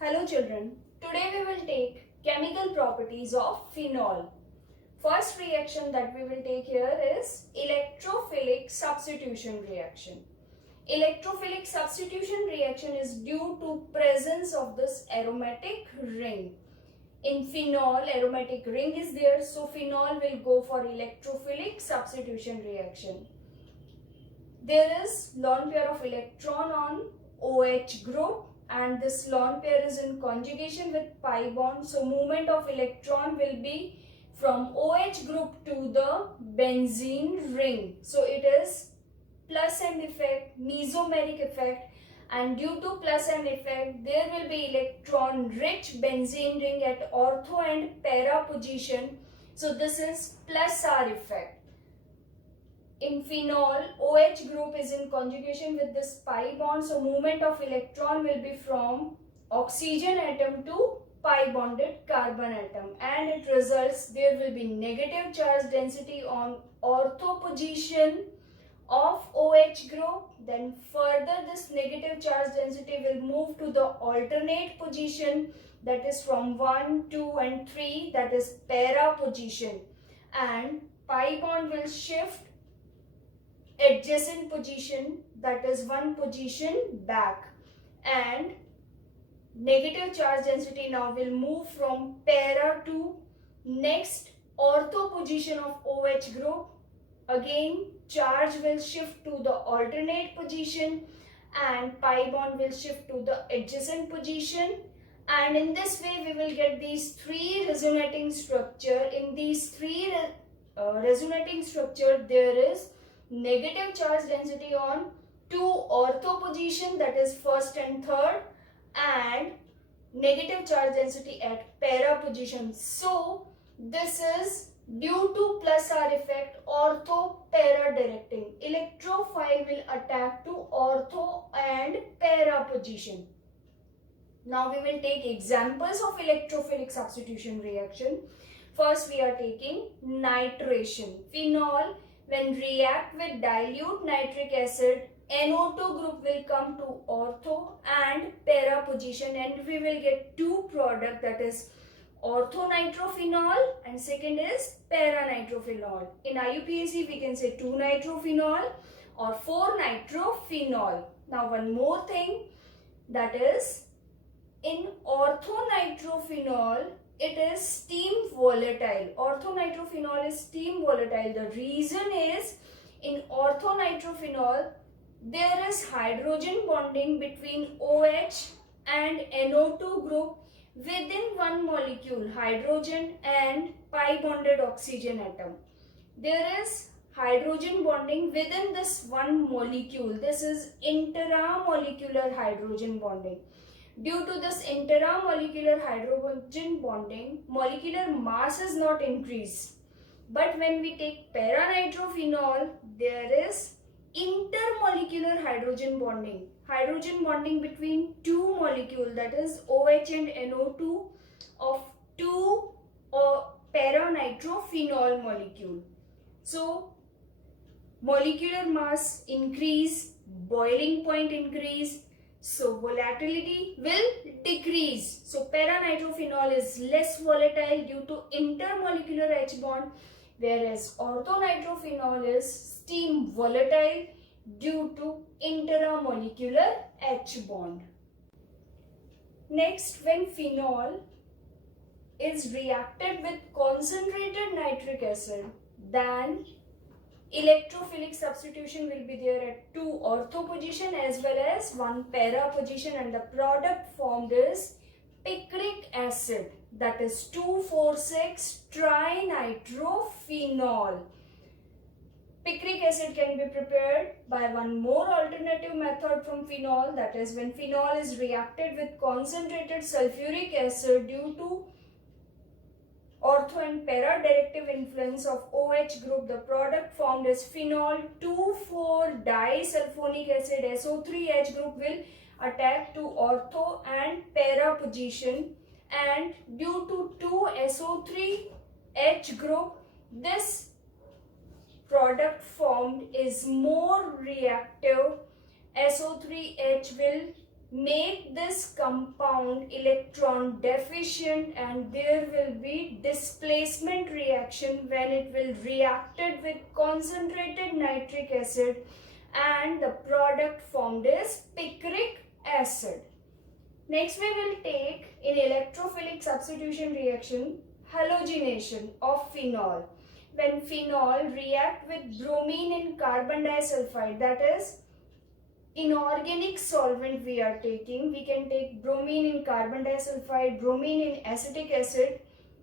Hello children, today we will take chemical properties of phenol. First reaction that we will take here is electrophilic substitution reaction. Electrophilic substitution reaction is due to presence of this aromatic ring. In phenol, aromatic ring is there, so phenol will go for electrophilic substitution reaction. There is lone pair of electron on OH group, and this lone pair is in conjugation with pi bond, so movement of electron will be from OH group to the benzene ring. So it is plus M effect, mesomeric effect, and due to plus M effect there will be electron rich benzene ring at ortho and para position. So this is plus R effect. In phenol, OH group is in conjugation with this pi bond, so movement of electron will be from oxygen atom to pi bonded carbon atom, and it results there will be negative charge density on ortho position of OH group. Then further this negative charge density will move to the alternate position, that is from 1, 2 and 3, that is para position, and pi bond will shift adjacent position, that is one position back, and negative charge density now will move from para to next ortho position of OH group. Again charge will shift to the alternate position and pi bond will shift to the adjacent position, and in this way we will get these three resonating structure. In these three resonating structure there is negative charge density on two ortho position, that is first and third, and negative charge density at para position. So this is due to plus R effect, ortho para directing. Electrophile will attack to ortho and para position. Now we will take examples of electrophilic substitution reaction. First we are taking nitration. Phenol, when react with dilute nitric acid, NO2 group will come to ortho and para position, and we will get two products, that is orthonitrophenol and second is para-nitrophenol. In IUPAC we can say 2-nitrophenol or 4-nitrophenol. Now one more thing, that is in orthonitrophenol it is steam volatile. Orthonitrophenol is steam volatile. The reason is in orthonitrophenol there is hydrogen bonding between OH and NO2 group within one molecule, hydrogen and pi bonded oxygen atom. There is hydrogen bonding within this one molecule. This is intramolecular hydrogen bonding. Due to this intramolecular hydrogen bonding, molecular mass is not increased. But when we take para-nitrophenol, there is intermolecular hydrogen bonding. Hydrogen bonding between two molecules, that is OH and NO2 of two para-nitrophenol molecule. So molecular mass increase, boiling point increase, so volatility will decrease. So para-nitrophenol is less volatile due to intermolecular H bond, whereas orthonitrophenol is steam volatile due to intramolecular H bond. Next, when phenol is reacted with concentrated nitric acid, then electrophilic substitution will be there at two ortho position as well as one para position, and the product formed is picric acid, that is 2,4,6 trinitrophenol. Picric acid can be prepared by one more alternative method from phenol, that is when phenol is reacted with concentrated sulfuric acid due to ortho and para directive influence of OH group, the product formed is phenol 2,4-disulfonic acid. SO3H group will attack to ortho and para position, and due to 2SO3H group, this product formed is more reactive. SO3H will make this compound electron deficient, and there will be displacement reaction when it will reacted with concentrated nitric acid, and the product formed is picric acid. Next we will take in electrophilic substitution reaction halogenation of phenol. When phenol react with bromine in carbon disulfide, that is inorganic solvent we are taking, we can take bromine in carbon disulfide, bromine in acetic acid,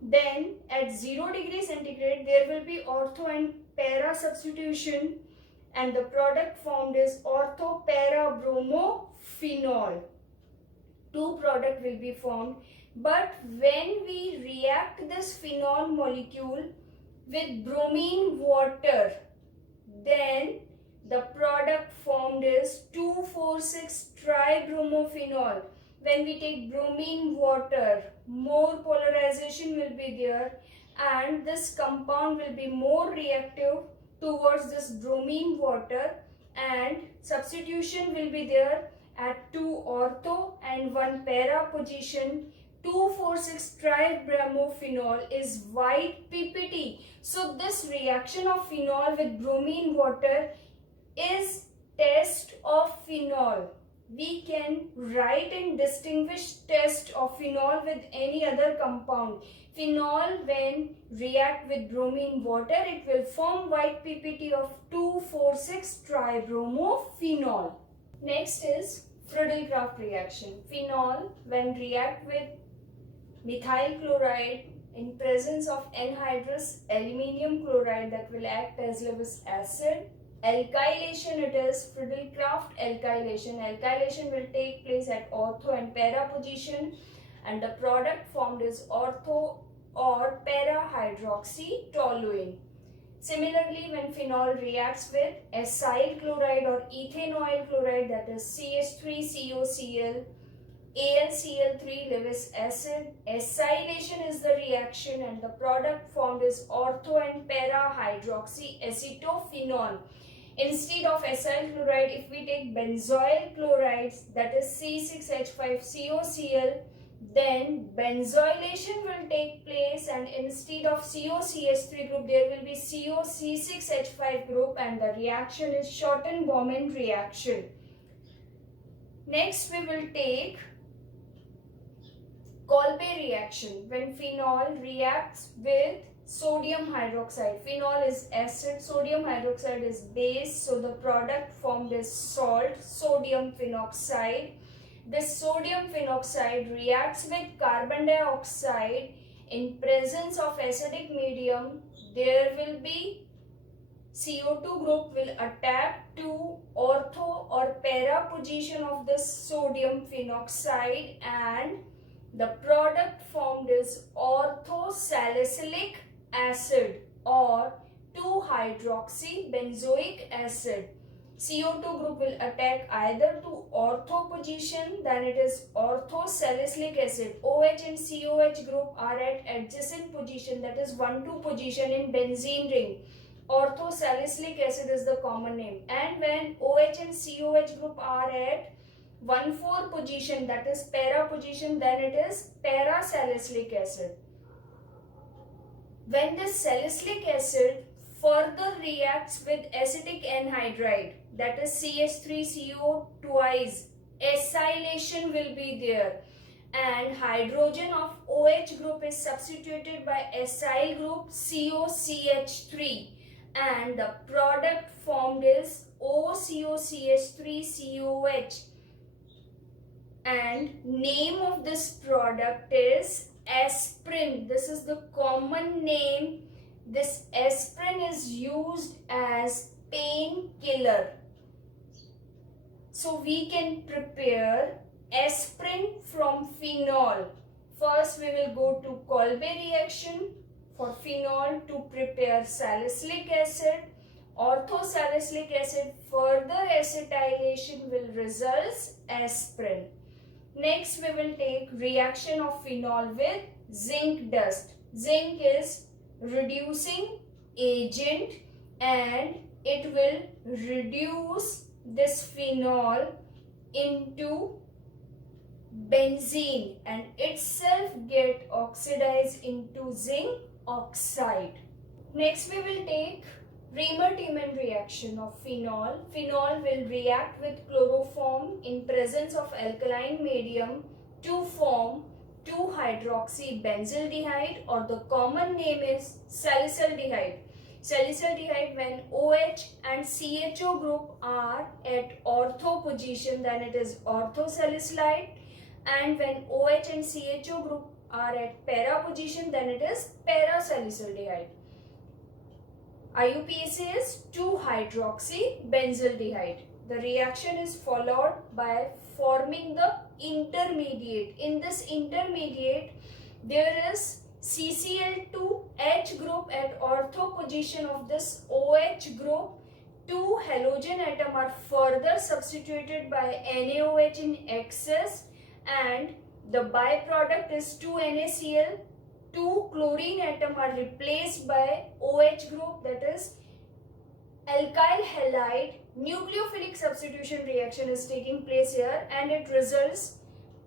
then at 0 degree centigrade there will be ortho and para substitution, and the product formed is ortho para bromo phenol. Two product will be formed, but when we react this phenol molecule with bromine water, then the product formed is 2,4,6 tribromophenol. When we take bromine water, more polarization will be there, and this compound will be more reactive towards this bromine water, and substitution will be there at 2 ortho and 1 para position. 2,4,6 tribromophenol is white PPT. So this reaction of phenol with bromine water is test of phenol. We can write and distinguish test of phenol with any other compound. Phenol, when react with bromine water, it will form white PPT of 2,4,6 tribromophenol. Next is Friedel-Crafts reaction. Phenol, when react with methyl chloride in presence of anhydrous aluminium chloride, that will act as Lewis acid. Alkylation, it is Friedel-Crafts alkylation. Alkylation will take place at ortho and para position, and the product formed is ortho or para hydroxytoluene. Similarly, when phenol reacts with acyl chloride or ethanoyl chloride, that is CH3COCl, AlCl3 Lewis acid, acylation is the reaction, and the product formed is ortho and para hydroxyacetophenone. Instead of acyl chloride, if we take benzoyl chlorides, that is C6H5COCl, then benzoylation will take place, and instead of COCH3 group there will be COC6H5 group, and the reaction is Schotten-Baumann reaction. Next we will take Kolbe reaction. When phenol reacts with sodium hydroxide, phenol is acid, sodium hydroxide is base, so the product formed is salt, sodium phenoxide. This sodium phenoxide reacts with carbon dioxide in presence of acidic medium. There will be CO2 group will attack to ortho or para position of this sodium phenoxide, and the product formed is ortho-salicylic acid or 2-hydroxybenzoic acid. CO2 group will attack either to ortho position, then it is ortho-salicylic acid. OH and COH group are at adjacent position, that is 1,2 position in benzene ring. Ortho-salicylic acid is the common name. And when OH and COH group are at 1,4 position, that is para position, then it is para-salicylic acid. When this salicylic acid further reacts with acetic anhydride, that is CH3CO twice, acylation will be there, and hydrogen of OH group is substituted by acyl group COCH3, and the product formed is OCOCH3COH, and name of this product is aspirin. This is the common name. This aspirin is used as painkiller. So we can prepare aspirin from phenol. First we will go to Kolbe reaction. For phenol to prepare salicylic acid, ortho-salicylic acid, further acetylation will result aspirin. Next we will take reaction of phenol with zinc dust. Zinc is reducing agent, and it will reduce this phenol into benzene and itself get oxidized into zinc oxide. Next we will take Riemer-Tiemann reaction of phenol. Phenol will react with chloroform in presence of alkaline medium to form 2-hydroxybenzaldehyde, or the common name is salicylaldehyde. Salicylaldehyde, when OH and CHO group are at ortho position, then it is orthosalicylate, and when OH and CHO group are at para position, then it is parasalicylaldehyde. IUPAC is 2-hydroxybenzaldehyde. The reaction is followed by forming the intermediate. In this intermediate, there is CCl2H group at ortho position of this OH group. 2 halogen atoms are further substituted by NaOH in excess, and the byproduct is 2 NaCl. 2 chlorine atoms are replaced by OH group, that is alkyl halide. Nucleophilic substitution reaction is taking place here, and it results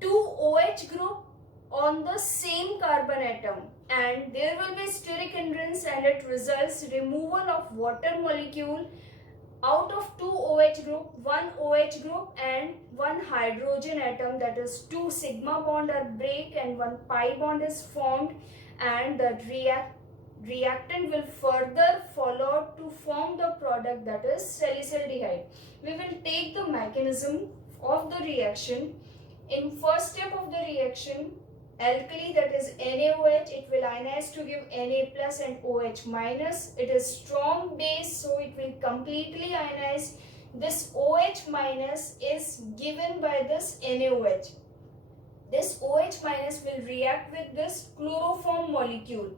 2 OH group on the same carbon atom, and there will be steric hindrance, and it results removal of water molecule out of 2 OH group, 1 OH group and 1 hydrogen atom, that is 2 sigma bond are break and 1 pi bond is formed, and the reactant will further follow to form the product, that is salicylaldehyde. We will take the mechanism of the reaction. In first step of the reaction, alkali, that is NaOH, it will ionize to give Na plus and OH minus. It is strong base, so it will completely ionize. This OH minus is given by this NaOH. This OH minus will react with this chloroform molecule.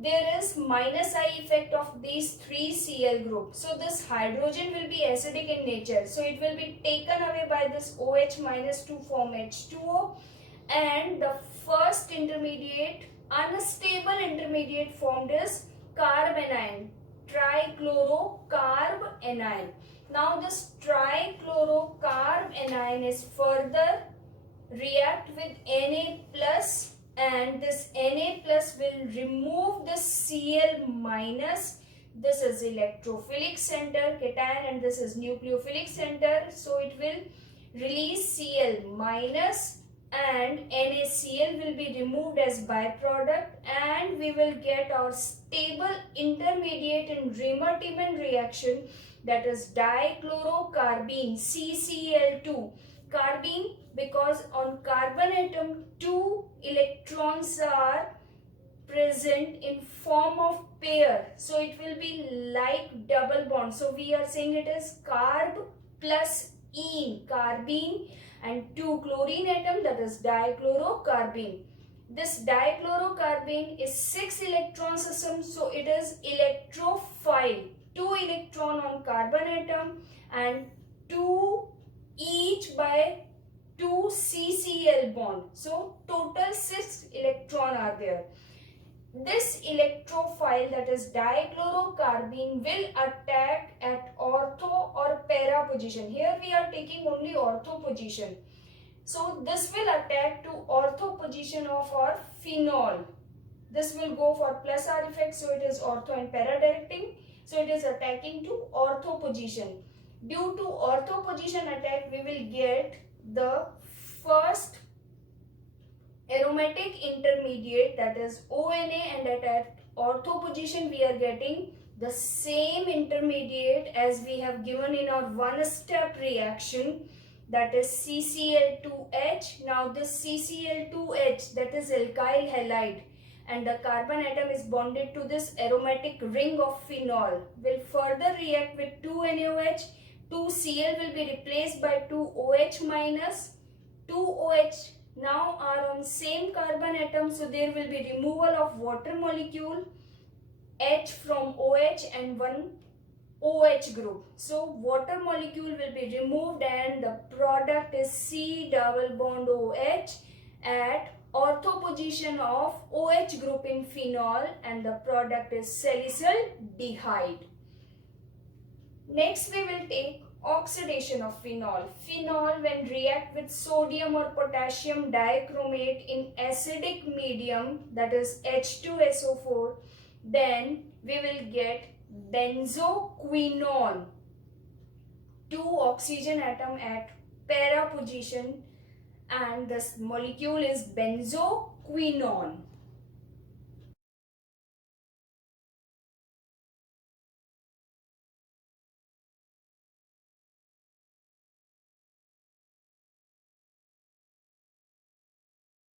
There is minus I effect of these 3 Cl groups. So this hydrogen will be acidic in nature. So it will be taken away by this OH minus to form H2O. And the first intermediate, unstable intermediate formed is carbanion, trichlorocarbanion. Now this trichlorocarbanion is further react with Na plus, and this Na plus will remove this Cl minus. This is electrophilic center cation and this is nucleophilic center. So it will release Cl minus and NaCl will be removed as byproduct, and we will get our stable intermediate in Riemer-Tiemann reaction, that is dichlorocarbene, CCl2. Carbene, because on carbon atom 2 electrons are present in form of pair, so it will be like double bond. So we are saying it is carb plus ene, carbene, and 2 chlorine atom, that is dichlorocarbene. This dichlorocarbene is 6 electron system, so it is electrophile. 2 electron on carbon atom and 2 each by 2 CCl bond. So total 6 electron are there. This electrophile, that is dichlorocarbene, will attack at ortho or para position. Here we are taking only ortho position. So this will attack to ortho position of our phenol. This will go for plus R effect, so it is ortho and para directing. So it is attacking to ortho position. Due to ortho position attack, we will get the first aromatic intermediate, that is ONA, and at ortho position we are getting the same intermediate as we have given in our one step reaction, that is CCl2H. Now this CCl2H, that is alkyl halide, and the carbon atom is bonded to this aromatic ring of phenol, will further react with 2 NaOH. 2 Cl will be replaced by 2 OH minus. 2 OH now are on same carbon atom, so there will be removal of water molecule H from OH and 1 OH group. So water molecule will be removed and the product is C double bond OH at ortho position of OH group in phenol, and the product is salicylaldehyde. Next we will take Oxidation of phenol. Phenol, when react with sodium or potassium dichromate in acidic medium, that is H2SO4, then we will get benzoquinone. 2 oxygen atom at para position, and this molecule is benzoquinone.